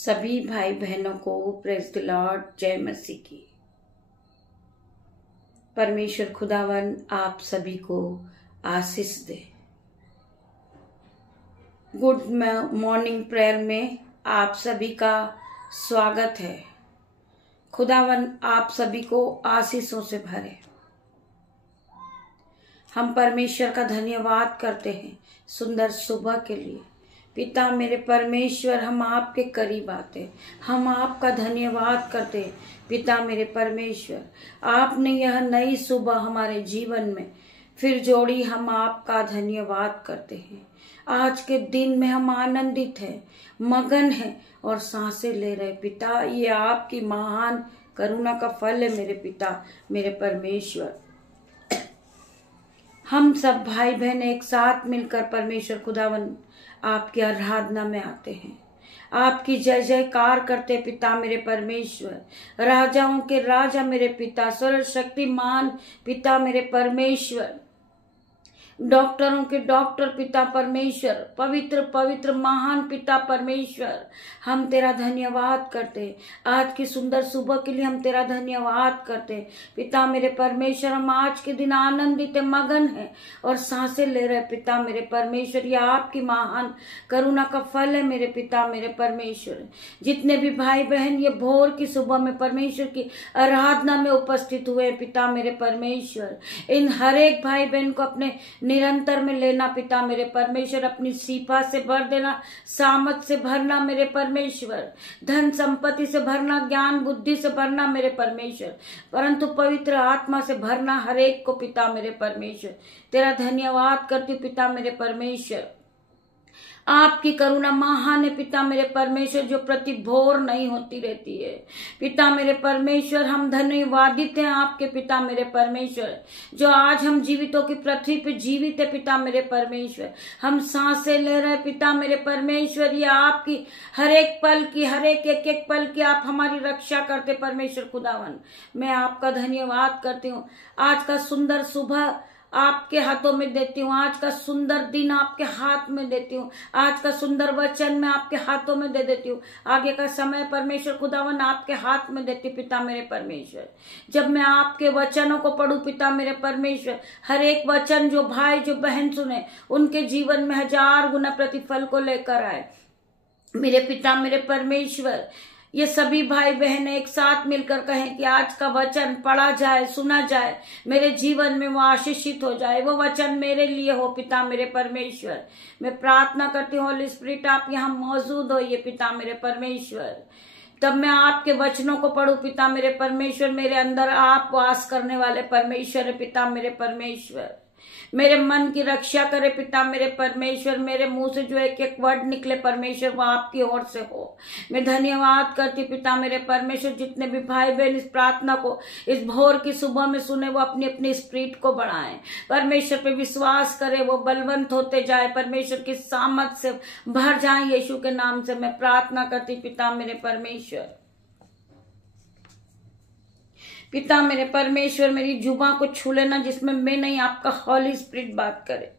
सभी भाई बहनों को प्रेज द लॉर्ड, जय मसीह की। परमेश्वर खुदावन आप सभी को आशीष दे। गुड मॉर्निंग प्रेयर में आप सभी का स्वागत है। खुदावन आप सभी को आशीषों से भरे। हम परमेश्वर का धन्यवाद करते हैं सुंदर सुबह के लिए। पिता मेरे परमेश्वर, हम आपके करीब आते, हम आपका धन्यवाद करते हैं। पिता मेरे परमेश्वर, आपने यह नई सुबह हमारे जीवन में फिर जोड़ी, हम आपका धन्यवाद करते हैं। आज के दिन में हम आनंदित हैं, मगन हैं और सांसें ले रहे। पिता, ये आपकी महान करुणा का फल है मेरे पिता मेरे परमेश्वर। हम सब भाई बहन एक साथ मिलकर परमेश्वर खुदावन आपकी आराधना में आते हैं, आपकी जय जयकार करते। पिता मेरे परमेश्वर, राजाओं के राजा मेरे पिता, सर्वशक्तिमान पिता मेरे परमेश्वर, डॉक्टरों के डॉक्टर पिता परमेश्वर, पवित्र पवित्र महान पिता परमेश्वर, हम तेरा धन्यवाद करते। आज की सुंदर सुबह के लिए हम तेरा धन्यवाद करते। पिता मेरे परमेश्वर, हम आज के दिन आनंदित मगन है और सांसें ले रहे। पिता मेरे परमेश्वर, यह आपकी महान करुणा का फल है मेरे पिता मेरे परमेश्वर। जितने भी भाई बहन ये भोर की सुबह में परमेश्वर की आराधना में उपस्थित हुए पिता मेरे परमेश्वर, इन हर एक भाई बहन को अपने निरंतर में लेना पिता मेरे परमेश्वर। अपनी सीफा से भर देना, सामर्थ से भरना मेरे परमेश्वर, धन संपत्ति से भरना, ज्ञान बुद्धि से भरना मेरे परमेश्वर, परंतु पवित्र आत्मा से भरना हर एक को पिता मेरे परमेश्वर। तेरा धन्यवाद करती हूँ पिता मेरे परमेश्वर। आपकी करुणा महान है पिता मेरे परमेश्वर, जो प्रति भोर नहीं होती रहती है। पिता मेरे परमेश्वर, हम धन्यवादित हैं आपके पिता मेरे परमेश्वर, जो आज हम जीवितों की पृथ्वी पे जीवित है पिता मेरे परमेश्वर। हम सांसें ले रहे पिता मेरे परमेश्वर, ये आपकी हर एक पल की, हर एक पल की आप हमारी रक्षा करते परमेश्वर खुदावन। मैं आपका धन्यवाद करती हूँ। आज का सुंदर सुबह आपके हाथों में देती हूँ, आज का सुंदर दिन आपके हाथ में देती हूँ, आज का सुंदर वचन मैं आपके हाथों में दे देती हूँ। आगे का समय परमेश्वर खुदावन आपके हाथ में देती पिता मेरे परमेश्वर। जब मैं आपके वचनों को पढ़ूं पिता मेरे परमेश्वर, हर एक वचन जो भाई जो बहन सुने उनके जीवन में 1000 गुना प्रतिफल को लेकर आए मेरे पिता मेरे परमेश्वर। ये सभी भाई बहन एक साथ मिलकर कहें कि आज का वचन पढ़ा जाए, सुना जाए, मेरे जीवन में वो आशीषित हो जाए, वो वचन मेरे लिए हो पिता मेरे परमेश्वर। मैं प्रार्थना करती हूँ होली स्पिरिट आप यहाँ मौजूद हो ये पिता मेरे परमेश्वर। तब मैं आपके वचनों को पढ़ूं पिता मेरे परमेश्वर। मेरे अंदर आप वास करने वाले परमेश्वर है पिता मेरे परमेश्वर। मेरे मन की रक्षा करे पिता मेरे परमेश्वर। मेरे मुंह से जो एक वर्ड निकले परमेश्वर वो आपकी ओर से हो। मैं धन्यवाद करती पिता मेरे परमेश्वर। जितने भी भाई बहन इस प्रार्थना को इस भोर की सुबह में सुने वो अपनी अपनी स्पिरिट को बढ़ाएं, परमेश्वर पे विश्वास करे, वो बलवंत होते जाए, परमेश्वर की सामर्थ से भर जाए। यीशु के नाम से मैं प्रार्थना करती पिता मेरे परमेश्वर। पिता मेरे परमेश्वर, मेरी जुबान को छू लेना जिसमें मैं नहीं आपका हॉली स्पिरिट बात करे।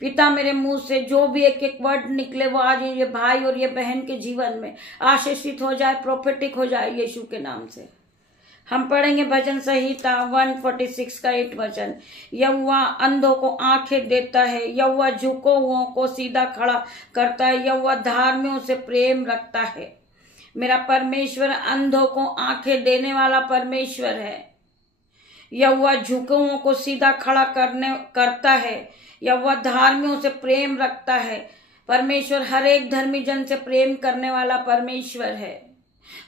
पिता मेरे मुंह से जो भी एक वर्ड निकले वो आज ये भाई और ये बहन के जीवन में आशीषित हो जाए, प्रोफेटिक हो जाए यीशु के नाम से। हम पढ़ेंगे भजन संहिता 146 का 8 वचन। यहोवा अंधों को आंखें देता है, यहोवा झुको हुओं को सीधा खड़ा करता है, यहोवा धार्मियों से प्रेम रखता है। मेरा परमेश्वर अंधों को आंखें देने वाला परमेश्वर है। यहोवा झुकों को सीधा खड़ा करता है, यहोवा धार्मियों से प्रेम रखता है। परमेश्वर हर एक धर्मी जन से प्रेम करने वाला परमेश्वर है,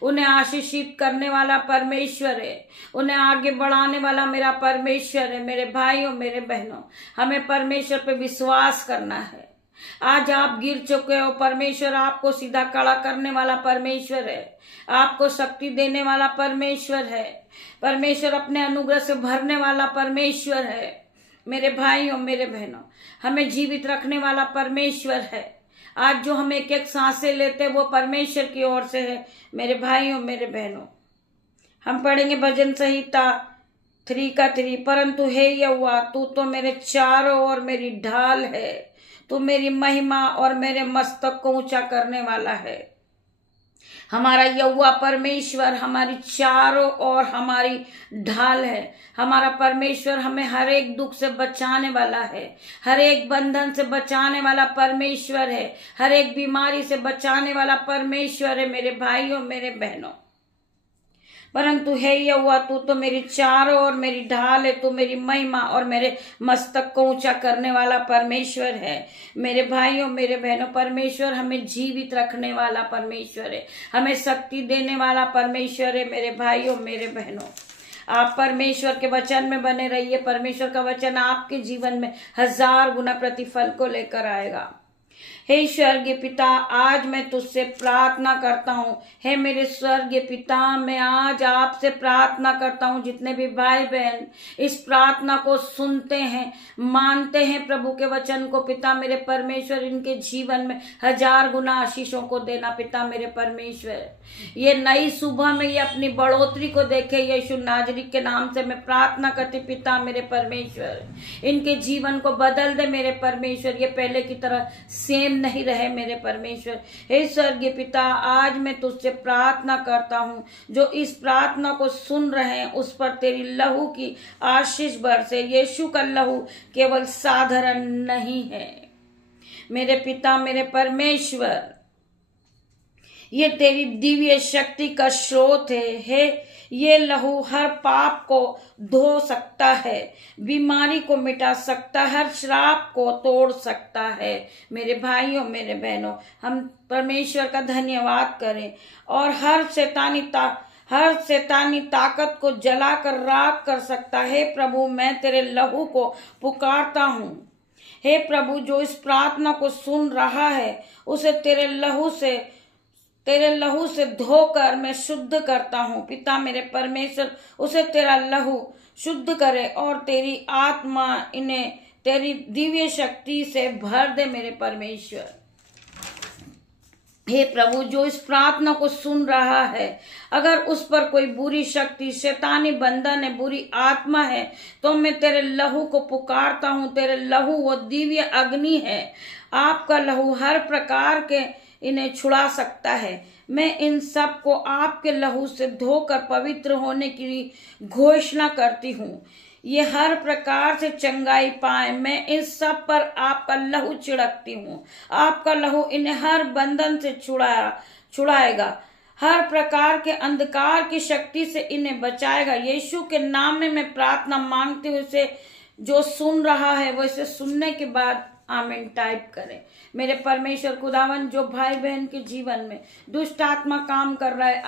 उन्हें आशीषित करने वाला परमेश्वर है, उन्हें आगे बढ़ाने वाला मेरा परमेश्वर है। मेरे भाइयों मेरे बहनों, हमें परमेश्वर पे विश्वास करना है। आज आप गिर चुके हो, परमेश्वर आपको सीधा खड़ा करने वाला परमेश्वर है, आपको शक्ति देने वाला परमेश्वर है, परमेश्वर अपने अनुग्रह से भरने वाला परमेश्वर है। मेरे भाइयों मेरे बहनों, हमें जीवित रखने वाला परमेश्वर है। आज जो हम एक एक सांसें लेते वो परमेश्वर की ओर से है मेरे भाइयों मेरे बहनों। हम पढ़ेंगे भजन संहिता 3 का 3। परंतु हे यहोवा, तू तो मेरे चारों ओर मेरी ढाल है, तू मेरी महिमा और मेरे मस्तक को ऊंचा करने वाला है। हमारा यहोवा परमेश्वर हमारी चारों ओर हमारी ढाल है। हमारा परमेश्वर हमें हर एक दुख से बचाने वाला है, हर एक बंधन से बचाने वाला परमेश्वर है, हर एक बीमारी से बचाने वाला परमेश्वर है मेरे भाइयों मेरे बहनों। परंतु हे यहोवा, तू तो मेरी चारों ओर मेरी ढाल है, तू मेरी महिमा और मेरे मस्तक को ऊंचा करने वाला परमेश्वर है मेरे भाइयों मेरे बहनों। परमेश्वर हमें जीवित रखने वाला परमेश्वर है, हमें शक्ति देने वाला परमेश्वर है मेरे भाइयों मेरे बहनों। आप परमेश्वर के वचन में बने रहिए। परमेश्वर का वचन आपके जीवन में 1000 गुना प्रतिफल को लेकर आएगा। हे स्वर्गीय पिता, आज मैं तुझसे प्रार्थना करता हूँ। हे मेरे स्वर्गीय पिता, मैं आज आपसे प्रार्थना करता हूँ, जितने भी भाई बहन इस प्रार्थना को सुनते हैं, मानते हैं प्रभु के वचन को, पिता मेरे परमेश्वर इनके जीवन में 1000 गुना आशीषों को देना पिता मेरे परमेश्वर। ये नई सुबह में ये अपनी बढ़ोतरी को देखे, यीशु नाजरी के नाम से मैं प्रार्थना करती पिता मेरे परमेश्वर। इनके जीवन को बदल दे मेरे परमेश्वर, ये पहले की तरह सेम नहीं रहे मेरे परमेश्वर। हे स्वर्गीय पिता, आज मैं तुझसे प्रार्थना करता हूँ, जो इस प्रार्थना को सुन रहे हैं उस पर तेरी लहू की आशीष बरसे। यीशु का लहू केवल साधारण नहीं है मेरे पिता मेरे परमेश्वर, ये तेरी दिव्य शक्ति का स्रोत है। ये लहू हर पाप को धो सकता है, बीमारी को मिटा सकता है, हर श्राप को तोड़ सकता है मेरे भाइयों मेरे बहनों। हम परमेश्वर का धन्यवाद करें और हर शैतानी ताकत को जलाकर राख कर सकता है। प्रभु, मैं तेरे लहू को पुकारता हूँ। हे प्रभु, जो इस प्रार्थना को सुन रहा है उसे तेरे लहू से धोकर मैं शुद्ध करता हूँ पिता मेरे परमेश्वर। उसे तेरा लहू शुद्ध करे और तेरी आत्मा इन्हें तेरी दिव्य शक्ति से भर दे मेरे परमेश्वर। हे प्रभु, जो इस प्रार्थना को सुन रहा है, अगर उस पर कोई बुरी शक्ति, शैतानी बंधन है, बुरी आत्मा है, तो मैं तेरे लहू को पुकारता हूँ। तेरे लहू वो दिव्य अग्नि है, आपका लहू हर प्रकार के इन्हें छुड़ा सकता है। मैं इन सब को आपके लहू से धोकर पवित्र होने की घोषणा करती हूँ, ये हर प्रकार से चंगाई पाए। मैं इस सब पर आपका लहू छिड़कती हूँ। आपका लहू इन्हें हर बंधन से छुड़ाएगा, हर प्रकार के अंधकार की शक्ति से इन्हें बचाएगा। यीशु के नाम में मैं प्रार्थना मांगती हूँ। इसे जो सुन रहा है वो इसे सुनने के बाद आमीन टाइप करें। मेरे परमेश्वर खुदावन, जो भाई बहन के जीवन में दुष्ट आत्मा काम कर रहा है,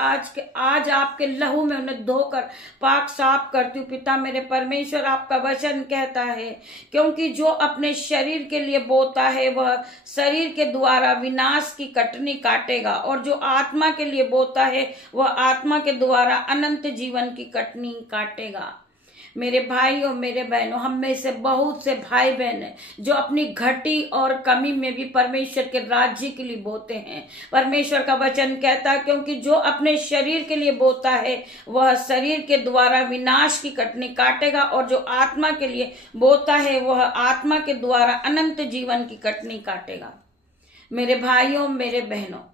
आज आपके लहू में उन्हें धोकर पाक साफ करती हूँ पिता मेरे परमेश्वर। आपका वचन कहता है, क्योंकि जो अपने शरीर के लिए बोता है वह शरीर के द्वारा विनाश की कटनी काटेगा, और जो आत्मा के लिए बोता है वह आत्मा के द्वारा अनंत जीवन की कटनी काटेगा। मेरे भाइयों मेरे बहनों, हम में से बहुत से भाई बहन हैं जो अपनी घटी और कमी में भी परमेश्वर के राज्य के लिए बोते हैं। परमेश्वर का वचन कहता है, क्योंकि जो अपने शरीर के लिए बोता है वह शरीर के द्वारा विनाश की कटनी काटेगा, और जो आत्मा के लिए बोता है वह आत्मा के द्वारा अनंत जीवन की कटनी काटेगा। मेरे भाइयों मेरे बहनों,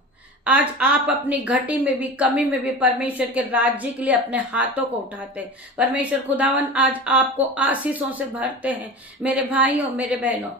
आज आप अपनी घटी में भी, कमी में भी परमेश्वर के राज्य के लिए अपने हाथों को उठाते हैं। परमेश्वर खुदावन आज आपको आशीषों से भरते हैं। मेरे भाइयों मेरे बहनों,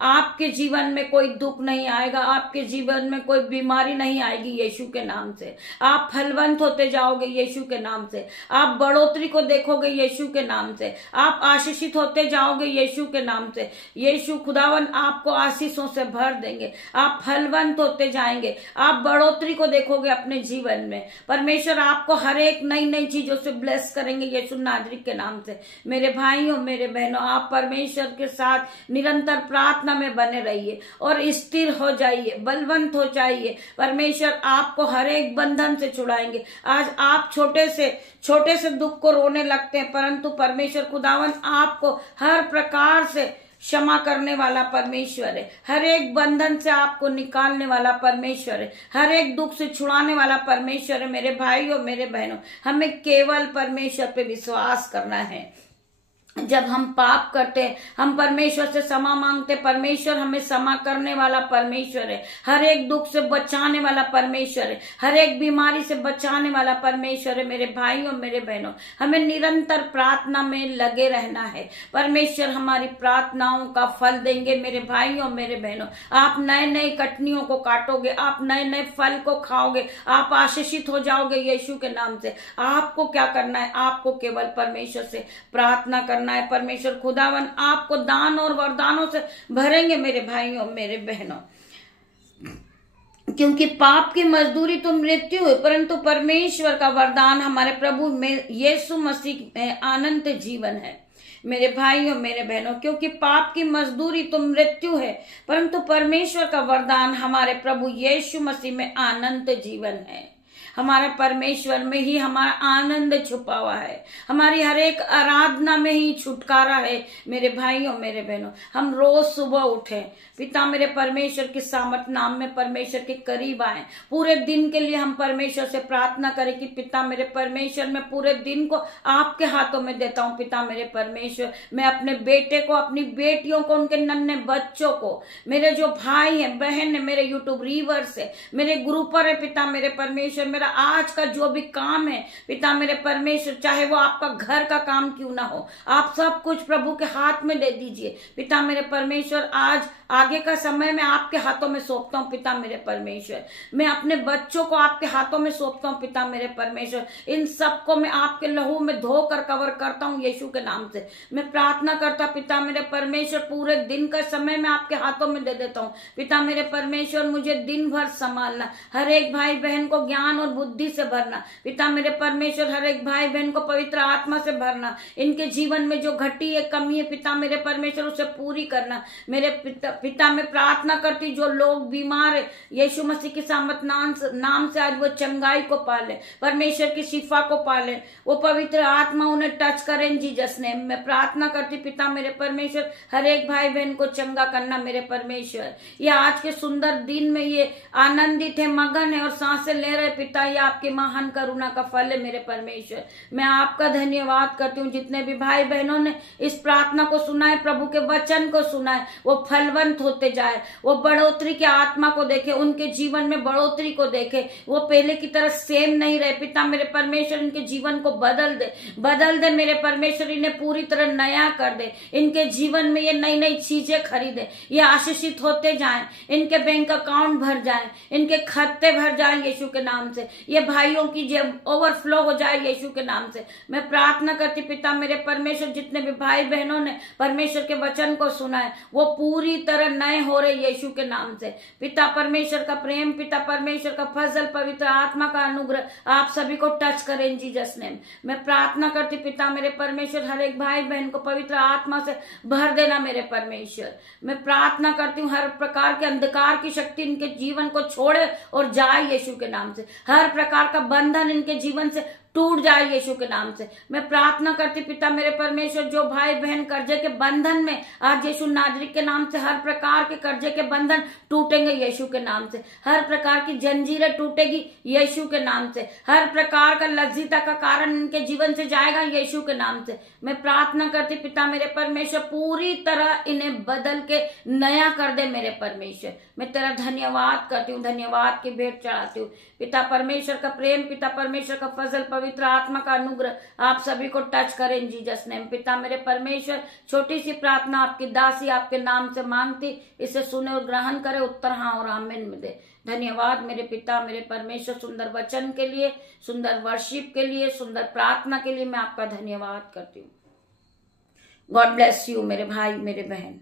आपके जीवन में कोई दुख नहीं आएगा, आपके जीवन में कोई बीमारी नहीं आएगी यीशु के नाम से। आप फलवंत होते जाओगे यीशु के नाम से, आप बढ़ोतरी को देखोगे यीशु के नाम से, आप आशीषित होते जाओगे यीशु के नाम से। यीशु खुदावन आपको आशीषों से भर देंगे, आप फलवंत होते जाएंगे, आप बढ़ोतरी को देखोगे अपने जीवन में। परमेश्वर आपको हर एक नई नई चीजों से ब्लेस करेंगे यीशु नाजरी के नाम से। मेरे भाइयों मेरे बहनों, आप परमेश्वर के साथ निरंतर प्रार्थना में बने रहिए और स्थिर हो जाइए, बलवंत हो जाइए। परमेश्वर आपको हर एक बंधन से छुड़ाएंगे। आज आप छोटे से दुख को रोने लगते हैं, परंतु परमेश्वर खुदावन आपको हर प्रकार से क्षमा करने वाला परमेश्वर है, हर एक बंधन से आपको निकालने वाला परमेश्वर है, हर एक दुख से छुड़ाने वाला परमेश्वर है। मेरे भाइयों मेरे बहनों, हमें केवल परमेश्वर पे विश्वास करना है। जब हम पाप करते हैं, हम परमेश्वर से क्षमा मांगते, परमेश्वर हमें क्षमा करने वाला परमेश्वर है, हर एक दुख से बचाने वाला परमेश्वर है, हर एक बीमारी से बचाने वाला परमेश्वर है। मेरे भाइयों मेरे बहनों, हमें निरंतर प्रार्थना में लगे रहना है। परमेश्वर हमारी प्रार्थनाओं का फल देंगे। मेरे भाइयों मेरे बहनों, आप नए नए कटनियों को काटोगे, आप नए नए फल को खाओगे, आप आशीषित हो जाओगे यीशु के नाम से। आपको क्या करना है? आपको केवल परमेश्वर से प्रार्थना करना है। परमेश्वर खुदावन आपको दान और वरदानों से भरेंगे मेरे भाइयों मेरे बहनों, क्योंकि पाप की मजदूरी तो मृत्यु है, परंतु परमेश्वर का वरदान हमारे प्रभु में यीशु मसीह में अनंत जीवन है। मेरे भाइयों मेरे बहनों, क्योंकि पाप की मजदूरी तो मृत्यु है, परंतु परमेश्वर का वरदान हमारे प्रभु यीशु मसीह में अनंत जीवन है। हमारे परमेश्वर में ही हमारा आनंद छुपा हुआ है, हमारी हर एक आराधना में ही छुटकारा है। मेरे भाइयों मेरे बहनों, हम रोज सुबह उठे, पिता मेरे परमेश्वर के सामर्थ नाम में परमेश्वर के करीब आए। पूरे दिन के लिए हम परमेश्वर से प्रार्थना करें कि पिता मेरे परमेश्वर, मैं पूरे दिन को आपके हाथों में देता हूँ। पिता मेरे परमेश्वर, मैं अपने बेटे को, अपनी बेटियों को, उनके नन्हे बच्चों को, मेरे जो भाई हैं बहन है, मेरे यूट्यूब रीवर्स है, मेरे ग्रुपर है, पिता मेरे परमेश्वर, मेरा आज का जो भी काम है पिता मेरे परमेश्वर, चाहे वो आपका घर का काम क्यों ना हो, आप सब कुछ प्रभु के हाथ में दे दीजिए। पिता मेरे परमेश्वर, आज आगे का समय मैं आपके हाथों में सौंपता हूँ। पिता मेरे परमेश्वर, मैं अपने बच्चों को आपके हाथों में सौंपता हूँ। पिता मेरे परमेश्वर, इन सबको मैं आपके लहू में धोकर कवर करता हूँ यीशु के नाम से। मैं प्रार्थना करता पिता मेरे परमेश्वर, पूरे दिन का समय मैं आपके हाथों में दे देता हूँ। पिता मेरे परमेश्वर, मुझे दिन भर संभालना, हर एक भाई बहन को ज्ञान और बुद्धि से भरना। पिता मेरे परमेश्वर, हर एक भाई बहन को पवित्र आत्मा से भरना, इनके जीवन में जो घटी है, कमी है, पिता मेरे परमेश्वर उसे पूरी करना। मेरे पिता मैं प्रार्थना करती, जो लोग बीमार है यीशु मसीह के सामर्थ नाम से आज वो चंगाई को पाले, परमेश्वर की शिफा को पाले, वो पवित्र आत्मा उन्हें टच करें जीसस नेम। मैं प्रार्थना करती पिता मेरे परमेश्वर, हर एक भाई बहन को चंगा करना मेरे परमेश्वर। ये आज के सुंदर दिन में ये आनंदित है, मगन है और सांसें ले रहे पिता, ये आपकी महान करुणा का फल है मेरे परमेश्वर। मैं आपका धन्यवाद करती हूँ। जितने भी भाई बहनों ने इस प्रार्थना को सुना है, प्रभु के वचन को सुना है, वो फलवंत होते जाए, वो बढ़ोतरी की आत्मा को देखे, उनके जीवन में बढ़ोतरी को देखे, वो पहले की तरह सेम नहीं रहे। पिता मेरे परमेश्वर, इनके जीवन को बदल दे मेरे परमेश्वर, इन्हें पूरी तरह नया कर दे, इनके जीवन में ये नई नई चीजें खरीदे, ये आशीषित होते जाएं, इनके बैंक अकाउंट भर जाएं, इनके खाते भर जाएं यीशु के नाम से, ये भाइयों की ओवरफ्लो हो जाए यीशु के नाम से। मैं प्रार्थना करती पिता मेरे परमेश्वर, जितने भी भाई बहनों ने परमेश्वर के वचन को सुना है, वो पूरी तरह नए हो रहे यीशु के नाम से। पिता परमेश्वर का प्रेम, पिता परमेश्वर का फजल, पवित्र आत्मा का अनुग्रह आप सभी को टच करें जीसस नेम। मैं प्रार्थना करती पिता मेरे परमेश्वर, हर एक भाई बहन को पवित्र आत्मा से भर देना मेरे परमेश्वर। मैं प्रार्थना करती हूँ, हर प्रकार के अंधकार की शक्ति इनके जीवन को छोड़े और जाए यीशु के नाम से, हर प्रकार का बंधन इनके जीवन से टूट जाए यीशु के नाम से। मैं प्रार्थना करती पिता मेरे परमेश्वर, जो भाई बहन कर्जे के बंधन में, आज यीशु नाजरीक के नाम से हर प्रकार के कर्जे के बंधन टूटेंगे यीशु के नाम से, हर प्रकार की जंजीरें टूटेगी यीशु के नाम से, हर प्रकार का लज्जिता का कारण इनके जीवन से जाएगा यीशु के नाम से। मैं प्रार्थना करती पिता मेरे परमेश्वर, पूरी तरह इन्हें बदल के नया कर दे मेरे परमेश्वर। मैं तेरा धन्यवाद करती हूँ, धन्यवाद की भेंट चढ़ाती हूँ। पिता परमेश्वर का प्रेम, पिता परमेश्वर का फजल, पवित्र आत्मा का अनुग्रह आप सभी को टच करें जीसस नेम। पिता मेरे परमेश्वर, छोटी सी प्रार्थना आपकी दासी आपके नाम से मांगती, इसे सुने और ग्रहण करे, उत्तर हाँ और आमीन में दे। धन्यवाद मेरे पिता मेरे परमेश्वर, सुंदर वचन के लिए, सुंदर वर्शिप के लिए, सुंदर प्रार्थना के लिए मैं आपका धन्यवाद करती हूँ। गॉड ब्लेस यू मेरे भाई मेरे बहन।